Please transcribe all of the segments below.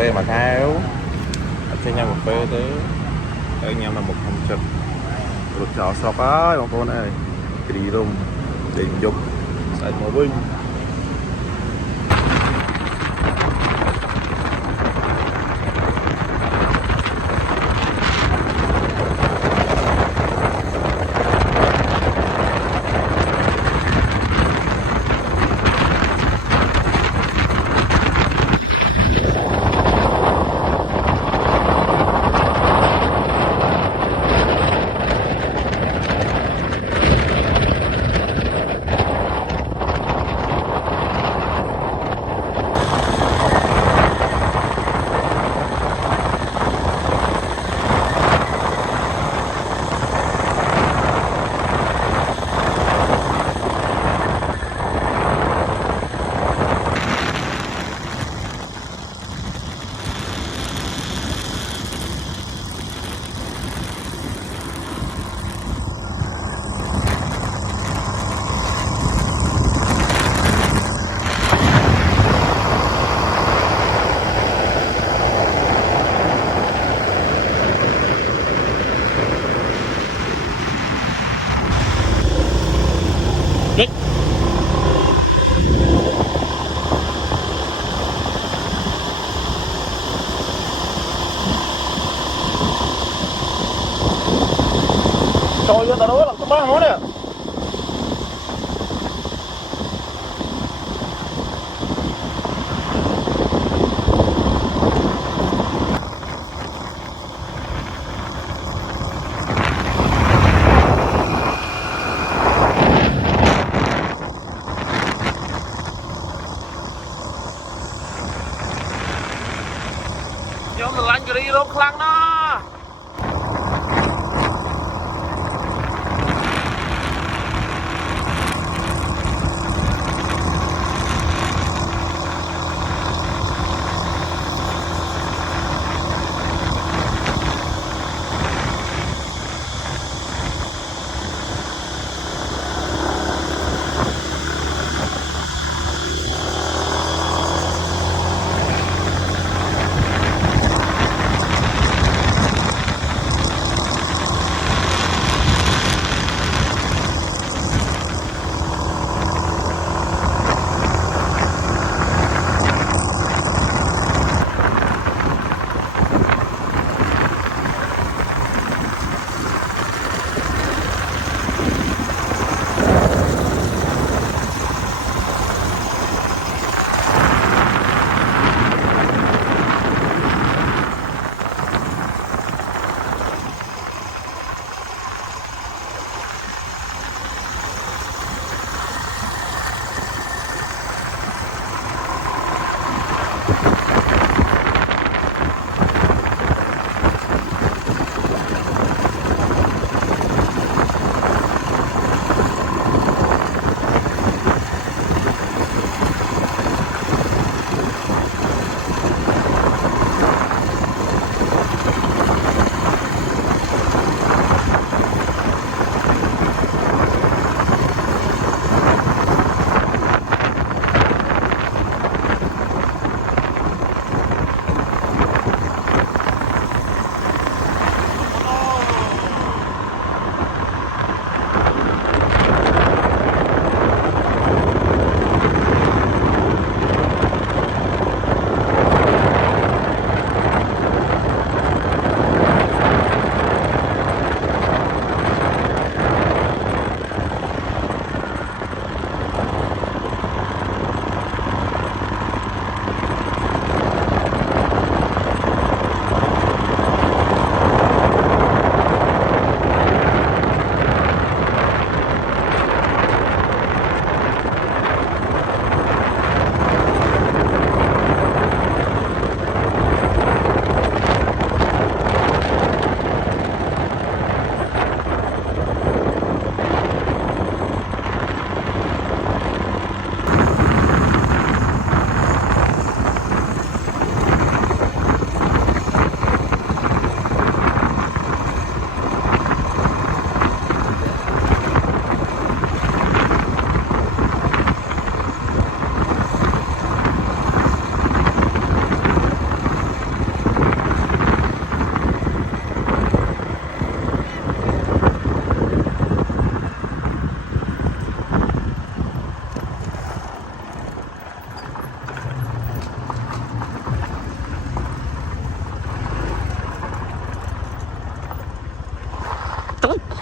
phê mà khao chơi nhau cà phê thế ở nhau là một không chật rụt chó sọc ấy bọn con ơi đi luôn định dục sạch màu vinh trời ơi, tao nói là có ba nó nè. Nhóm là lạnh cái đi đâu khăn đó. đây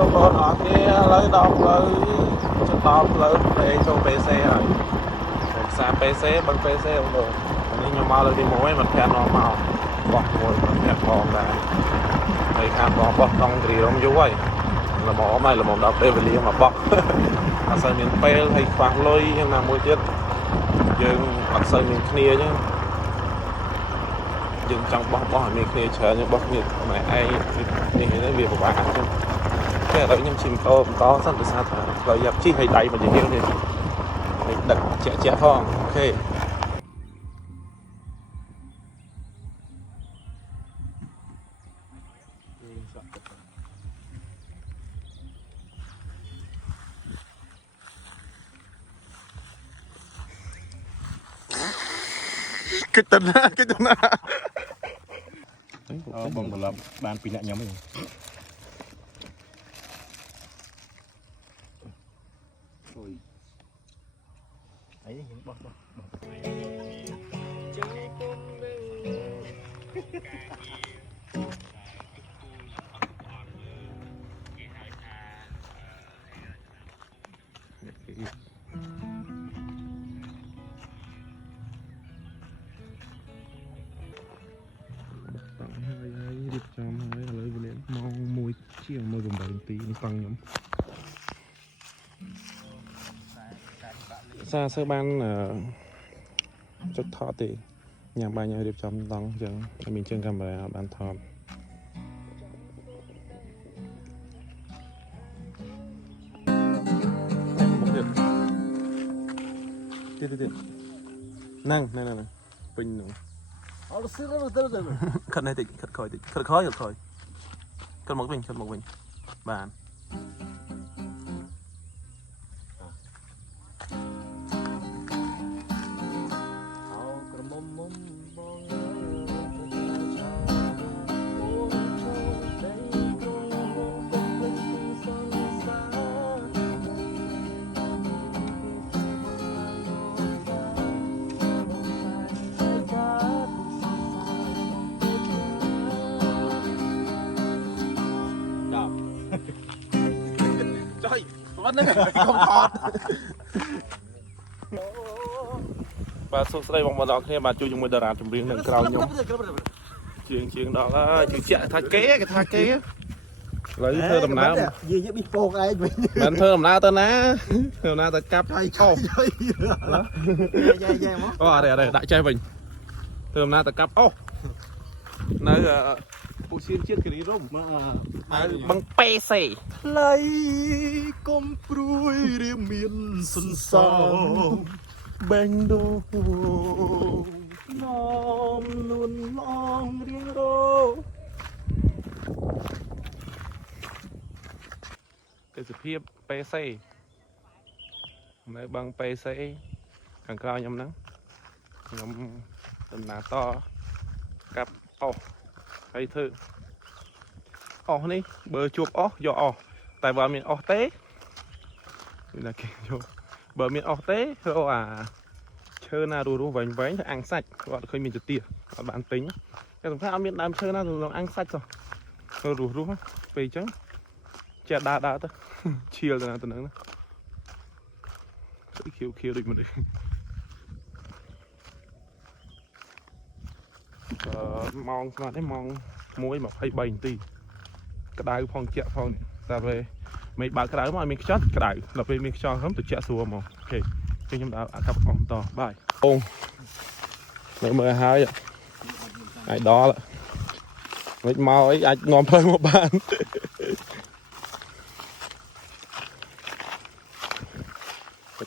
បងប្អូនអរគ្នាឥឡូវដល់ផ្លូវចន្លោះផ្លូវទៅចូល PC ហើយផ្សារ PC បឹង PC បងប្អូននេះខ្ញុំមកលើកទី1មិនធាននាំមកបោះមួយមិនធានផងដែរហើយខាងបងបោះក្នុងគ្រីរំយូរហើយល្មមហើយល្មមដល់ពេលវេលាមកបោះអត់សូវមានពេលហើយខ្វះលុយយ៉ាងណាមួយទៀតយើងអត់សូវមានគ្នាអញ្ចឹងយើងចង់បោះឲ្យមានគ្នាច្រើនយើងបោះគ្នាម្នាក់ឯងនេះវាពិបាកអញ្ចឹងតែដល់ខ្ញុំជិះម៉ូតូបន្តសិនទៅសារថាផ្លូវយ៉ាប់ជិះឲ្យដៃមកជាហៀងនេះដឹកជាក់ផងអូខេគិតទៅណាអូបងបន្លប់បានពីអ្នកខ្ញុំហ្នឹងអូយអីហ្នឹងបោះរៀបចំហើយឥឡូវវាលេងម៉ោង1ជាង1:08នាទីនេះតង់ខ្ញុំសារសើបានចុចថតទេញ៉ាំបាយញ៉ាំរៀបចំតង់អញ្ចឹងមានជើងកាមេរ៉ាបានថតទៀតนั่งពេញហ្នឹងអត់សិលទៅខិតនេះតិចខិតក្រោយតិចខិតមកវិញបានហ្នឹងកុំថតបាទសួស្តីបងប្អូនទាំងគ្នាបាទជួយជាមួយតារាចម្រៀងនឹងក្រៅខ្ញុំជាងដល់ហើយជឿជាក់ថាគេឥឡូវធ្វើដំណើរនិយាយប៊ីពោកឯងវិញមិនធ្វើដំណើរទៅណាទៅកាប់ឆោយ៉ាមកអូអរដាក់ចេះវិញធ្វើដំណើរទៅកាប់អូនៅពូសៀនជាតិគិរីរំបឹងពេសេថ្លៃកុំព្រួយរៀមមានសន្សំបែងដូនោមលួនឡងរៀងរោទេសភាពពេសេនៅបឹងពេសេខាងក្រៅខ្ញុំហ្នឹងខ្ញុំដំណើរតកាប់អូហើយធ្វើអស់នេះបើជួបអស់យកអស់តែបើមានអស់ទេមានតែគេយកបើមានអស់ទេរកអាឈើណារស់វែងទៅអាំងសាច់គាត់ឃើញមានចទាអត់បានទិញតែសំខាន់អត់មានដើមឈើណាទៅអាំងសាច់ទៅរស់ពេលអញ្ចឹងចេះដើរទៅឈៀលទៅណាទៅហ្នឹងណាខៀវដូចមនុស្ស มองมาได้มองมวยมาให้ใบตีกระดาษพองเจ้าพองแต่ไปไม่บาดกระดาษมามีช็อตกระดาษเราไปมีช็อตเขาตัวเจ้าสัวมองโอเคจึงยำดาวขับออกต่อบายองเมื่อหายไอ้ดอละไม่เมาไอ้นอนเพลินมาบ้าน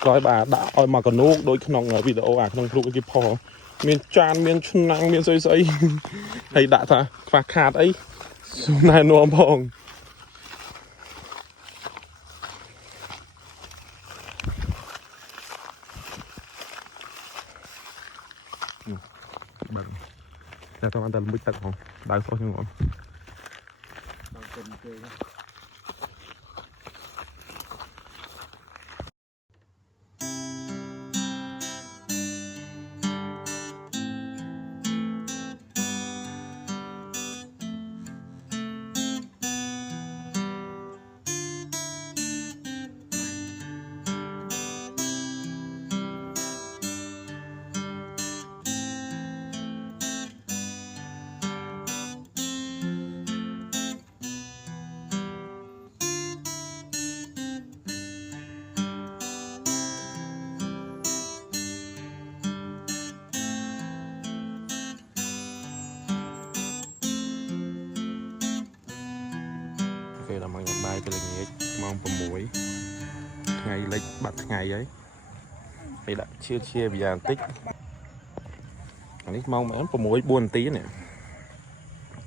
คอยbà đã oi mà còn nuốt đôi khăn ở video à khăn lúc cái phò miền tràn miền chân nắng miền xây xây hay đã ta phạt khát ấy xuống này nuông bông bận giờ tao ăn tao mới tận không đau sâu như ngon okay là mong bài cho lần nhé mong vào muối ngày lịch bật ngày ấy thì đã chia bây giờ tích anh ấy mong mà vào muối buồn tí nè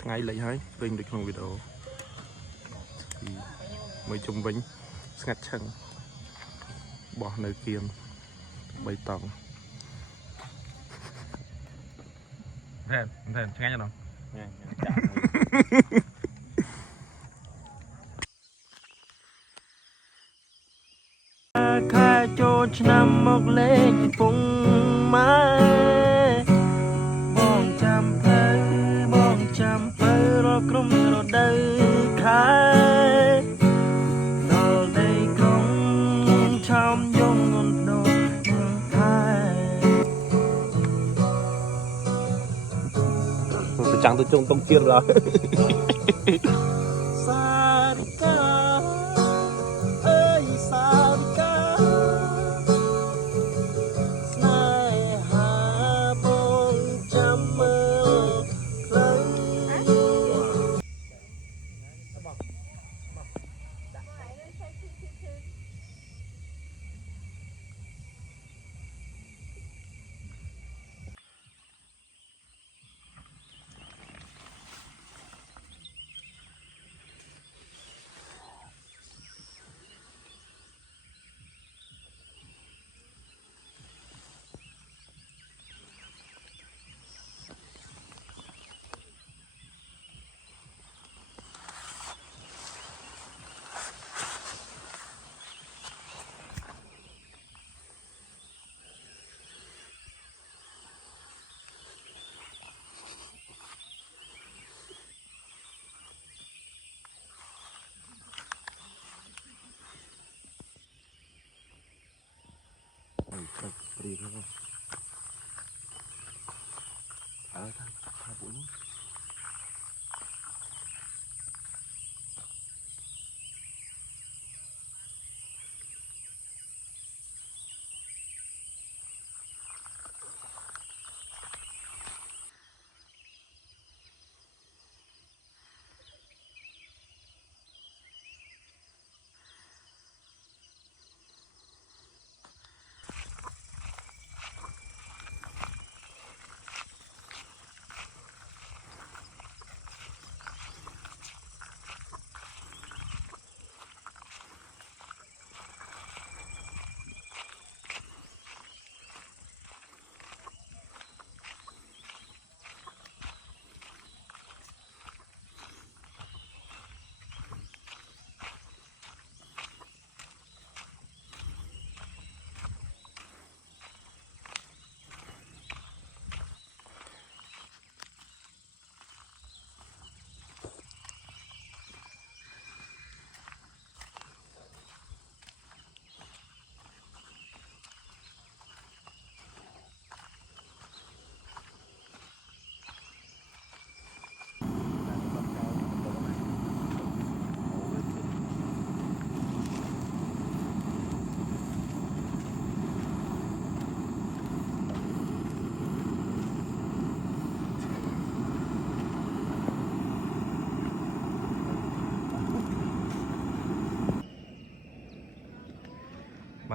ngày lấy hết kênh được trong video thì mới chung vĩnh ngắt chân bỏ nơi kiềm bày tỏ thêm nghe cho nào khai cho năm một lên phùng mai bong chăm phơi rồi crum rồi đây khai rồi đây cũng trong dung ngôn đồ khai tôi chẳng tôi trông tông kia rồi đi không ở thằng bún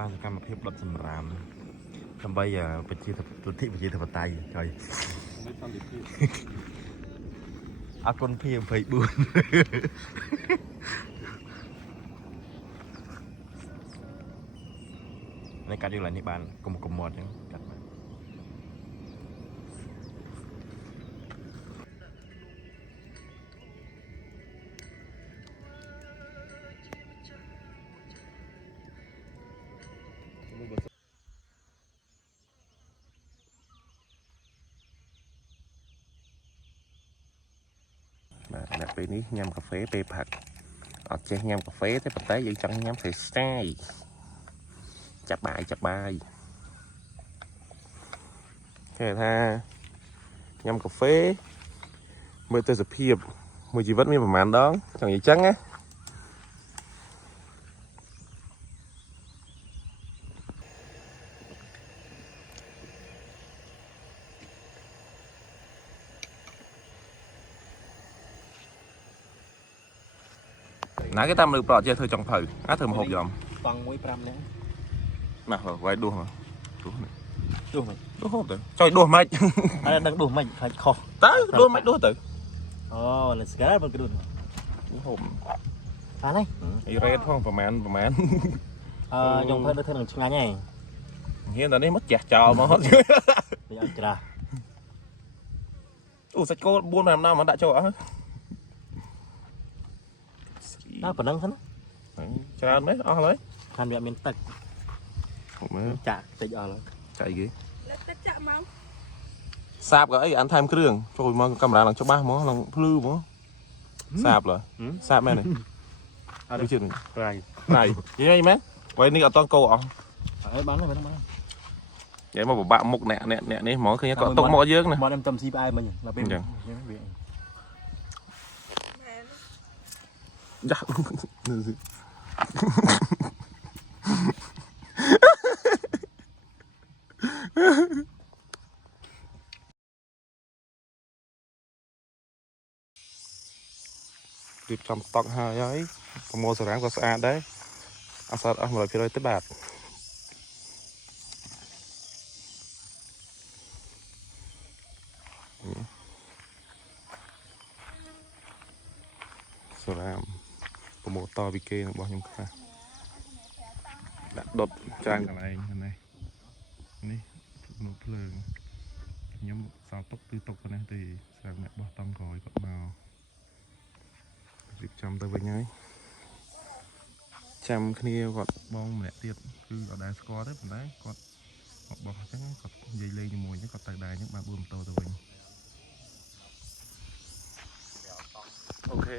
ba cam một hiệp đập sầm ràm làm bây giờ phải chia thập thị phải chia thập tay trời à con phim phải buồn này cả điều là nị bàn cùng một chứ nèពេលនេះញ៉ាំកាហ្វេពេលផឹកអត់ចេះញ៉ាំកាហ្វេទេប៉ុន្តែយើងចង់ញ៉ាំ freestyle ចាប់បាយគេថាញ៉ាំកាហ្វេមើលទៅសភាពមួយជីវិតមានប្រហែលដងចង់និយាយចឹងណាណាគេតាមលើប្រអត់ចេះធ្វើចង់ភៅធ្វើមហូបយំ bằng mũi pram nữa ណាវាយដួសមកដួស đuổi mày ដួសហូបទៅចុយដួសមិន đang đuổi mày phải khó តើដួសមិនដួសទៅ là cái bằng cái đuổi ហូប à này អ៊ីរ៉េតផងប្រហែល dùng phải đưa thêm một ngày này ហ៊ានតែនេះមកចេះចោលមកហត់ bây giờ chả អូសាច់គោ4 5nămមកដាក់ចូលអស់ nó còn nâng hơn ច្រើនមែនអស់ហើយ than mẹ miền tây មើល chả tịch ở rồi ចៃគេ ចាក់មក សាបក៏អីអានថែមគ្រឿងចូលមកកាមេរ៉ាឡើងច្បាស់ហ្មងឡើងភ្លឺហ្មងសាបលើសាបមែនទេដូចជឿ rồi ណៃនិយាយមែនបើនេះអត់តកោអស់ ấy bán này bán និយាយមកពិបាកមុខអ្នកនេះហ្មងឃើញគាត់ຕົកមកយើងណា bọn em tâm si ai mình là bên យ៉ា រៀបចំស្តុកហើយប្រមូលសារ៉ាមក៏ស្អាតដែរអត់ស្អាតអស់ 100% ទេបាទសារ៉ាមប្រមូលតពីគេរបស់ខ្ញុំខ្លះដាក់ដុតច្រើនកន្លែងនេះនោះភ្លើងខ្ញុំសល់ទុកគឺទុកប៉ុណ្ណេះទេស្រាប់អ្នកបោះតង់ក្រោយគាត់មករៀបចំទៅវិញហើយចាំគ្នាគាត់បងម្នាក់ទៀតគឺអត់ដែលស្គាល់ទេប៉ុន្តែគាត់មកបោះអញ្ចឹងគាត់និយាយលេងជាមួយអញ្ចឹងគាត់ទៅដែរអញ្ចឹងបាន4ម៉ូតូទៅវិញអូខេ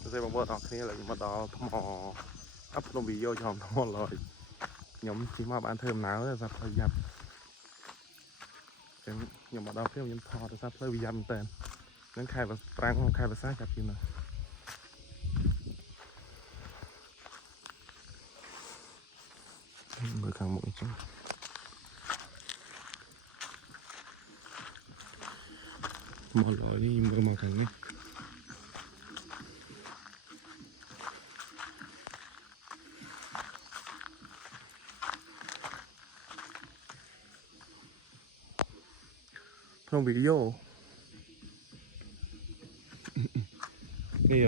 សួស្តីបងប្អូនអរគ្នាឡើងមកដល់ថ្មអាប់ក្នុងវីដេអូចំថ្មឡើយខ្ញុំជិះមកបានធ្វើដំណើរទេសាប់ផ្លូវយ៉ាប់ចឹងខ្ញុំមកដល់ខ្ញុំថតទៅសាប់ផ្លូវវាយ៉ាប់មែនតើនឹងខែប្រាំងខែភាសាចាប់ពីនោះមើលខាងមុខអញ្ចឹងមកឡើយនេះមើលមកខាងនេះក្នុងវីដេអូនេះ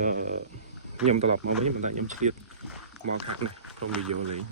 ខ្ញុំត្រឡប់មកវិញប៉ុន្តែខ្ញុំឆ្លៀតមកខាងនេះក្នុងវីដេអូលេង